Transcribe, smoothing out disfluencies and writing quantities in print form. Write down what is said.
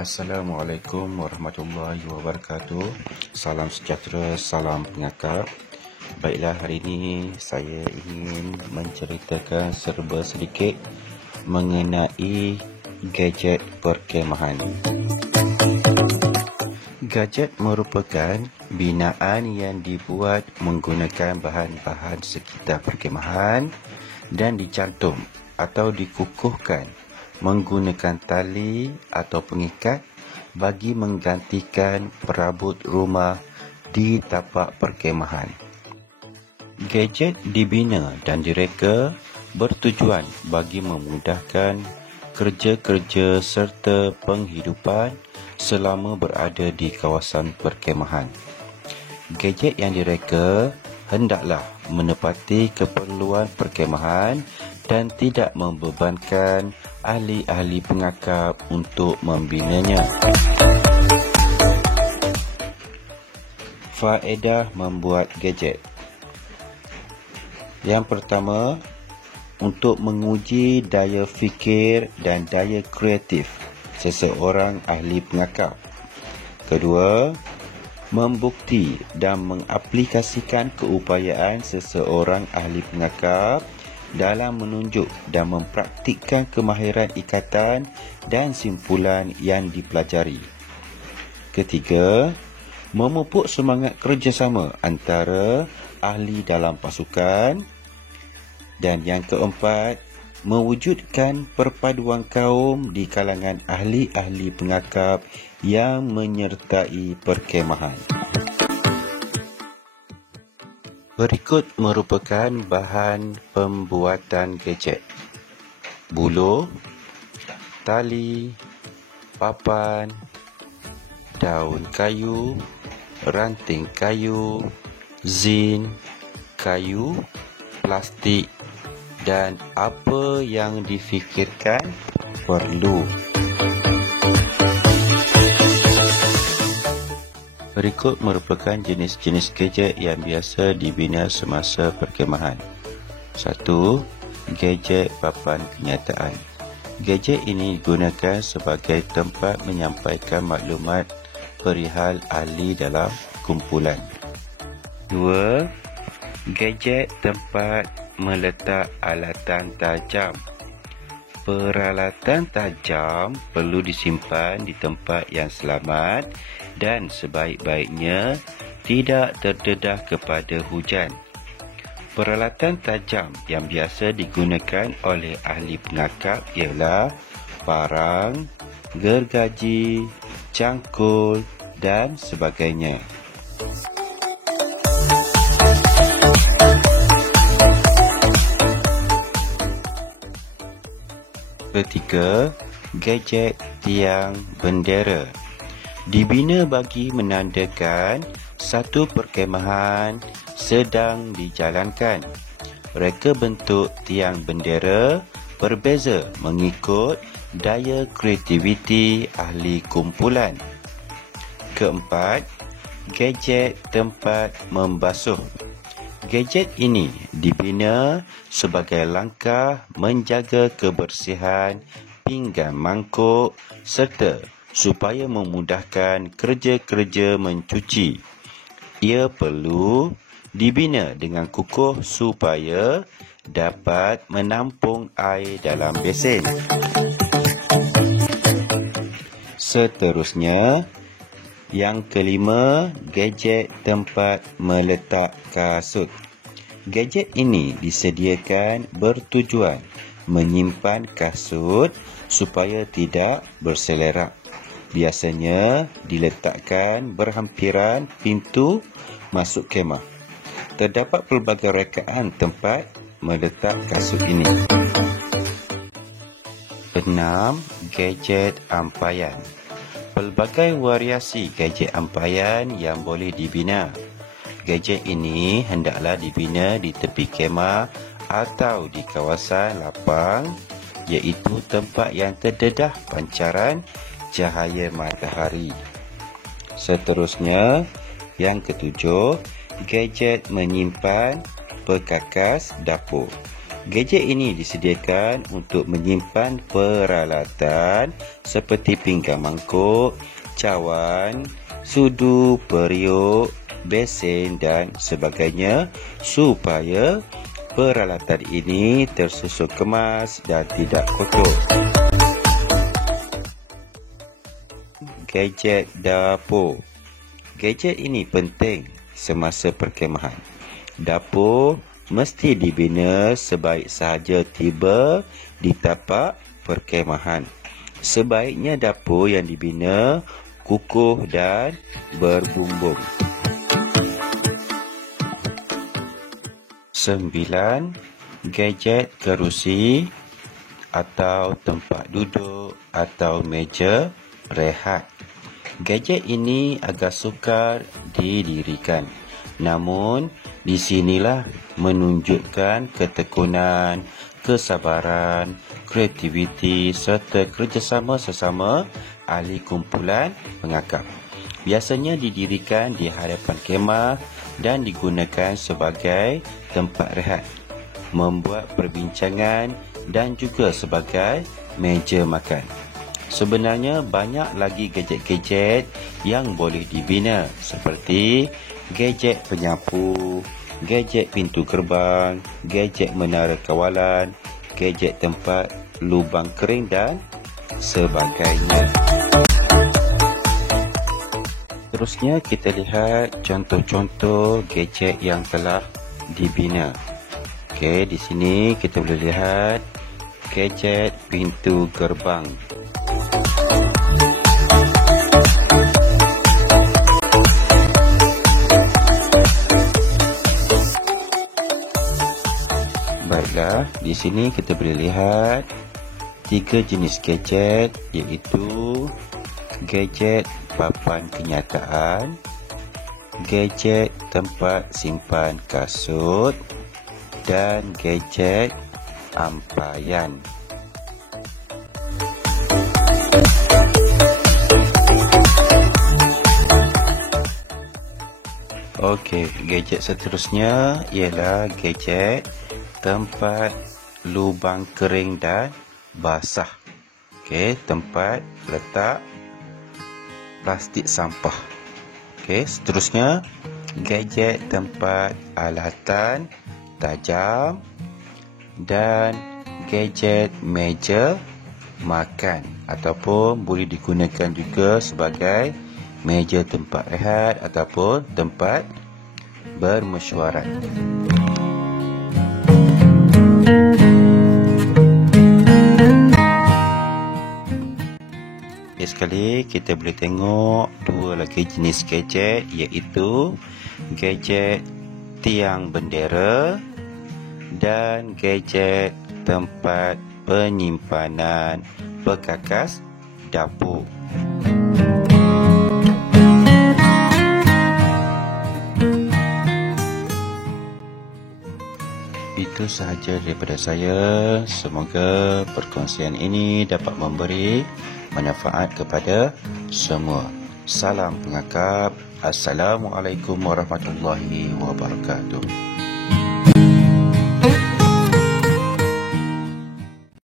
Assalamualaikum warahmatullahi wabarakatuh. Salam sejahtera, salam pengakap. Baiklah, hari ini saya ingin menceritakan serba sedikit mengenai gadget perkhemahan. Gadget merupakan binaan yang dibuat menggunakan bahan-bahan sekitar perkhemahan dan dicantum atau dikukuhkan menggunakan tali atau pengikat bagi menggantikan perabot rumah di tapak perkhemahan. Gadget dibina dan direka bertujuan bagi memudahkan kerja-kerja serta penghidupan selama berada di kawasan perkhemahan. Gadget yang direka hendaklah menepati keperluan perkhemahan dan tidak membebankan ahli-ahli pengakap untuk membinanya. Faedah membuat gadget. Yang pertama, untuk menguji daya fikir dan daya kreatif seseorang ahli pengakap. Kedua, membukti dan mengaplikasikan keupayaan seseorang ahli pengakap dalam menunjuk dan mempraktikkan kemahiran ikatan dan simpulan yang dipelajari. Ketiga, memupuk semangat kerjasama antara ahli dalam pasukan. Dan yang keempat, mewujudkan perpaduan kaum di kalangan ahli-ahli pengakap yang menyertai perkhemahan. Berikut merupakan bahan pembuatan gadget: buluh, tali, papan, daun kayu, ranting kayu, zin, kayu, plastik dan apa yang difikirkan perlu. Berikut merupakan jenis-jenis gadget yang biasa dibina semasa perkhemahan. 1. Gadget papan kenyataan. Gadget ini digunakan sebagai tempat menyampaikan maklumat perihal ahli dalam kumpulan. 2. Gadget tempat meletak alatan tajam. Peralatan tajam perlu disimpan di tempat yang selamat dan sebaik-baiknya tidak terdedah kepada hujan. Peralatan tajam yang biasa digunakan oleh ahli pengakap ialah parang, gergaji, cangkul dan sebagainya. Ketiga, gadget tiang bendera. Dibina bagi menandakan satu perkhemahan sedang dijalankan. Reka bentuk tiang bendera berbeza mengikut daya kreativiti ahli kumpulan. Keempat, gadget tempat membasuh. Gadget ini dibina sebagai langkah menjaga kebersihan pinggan mangkuk serta supaya memudahkan kerja-kerja mencuci. Ia perlu dibina dengan kukuh supaya dapat menampung air dalam besen. Seterusnya, yang kelima, gadget tempat meletak kasut. Gadget ini disediakan bertujuan menyimpan kasut supaya tidak berselerak. Biasanya diletakkan berhampiran pintu masuk kemah. Terdapat pelbagai rekaan tempat meletak kasut ini. 6. Gadget ampaian. Pelbagai variasi gadget ampaian yang boleh dibina. Gadget ini hendaklah dibina di tepi kemah atau di kawasan lapang, iaitu tempat yang terdedah pancaran cahaya matahari. Seterusnya, yang ketujuh, gadget menyimpan perkakas dapur. Gadget ini disediakan untuk menyimpan peralatan seperti pinggan mangkuk, cawan, sudu, periuk, besen dan sebagainya supaya peralatan ini tersusun kemas dan tidak kotor. Gadget dapur. Gadget ini penting semasa perkhemahan. Dapur mesti dibina sebaik sahaja tiba di tapak perkhemahan. Sebaiknya dapur yang dibina kukuh dan berbumbung. 9. Gadget kerusi atau tempat duduk atau meja rehat. Gadget ini agak sukar didirikan. Namun, di sinilah menunjukkan ketekunan, kesabaran, kreativiti serta kerjasama sesama ahli kumpulan pengakap. Biasanya didirikan di hadapan kemah dan digunakan sebagai tempat rehat, membuat perbincangan dan juga sebagai meja makan. Sebenarnya banyak lagi gadget-gadget yang boleh dibina seperti gadget penyapu, gadget pintu gerbang, gadget menara kawalan, gadget tempat lubang kering dan sebagainya. Terusnya kita lihat contoh-contoh gadget yang telah dibina. Okey, di sini kita boleh lihat gadget pintu gerbang. Baiklah, di sini kita boleh lihat 3 jenis gadget, iaitu gadget papan kenyataan, gadget tempat simpan kasut dan gadget ampaian. Okey, gadget seterusnya ialah gadget tempat lubang kering dan basah. Okey, tempat letak plastik sampah. Okey, seterusnya gadget tempat alatan tajam dan gadget meja makan ataupun boleh digunakan juga sebagai meja tempat rehat ataupun tempat bermesyuarat. Sekali kita boleh tengok 2 lagi jenis gadget, iaitu gadget tiang bendera dan gadget tempat penyimpanan perkakas dapur. Itu sahaja daripada saya. Semoga perkongsian ini dapat memberi manfaat kepada semua. Salam pengakap. Assalamualaikum warahmatullahi wabarakatuh.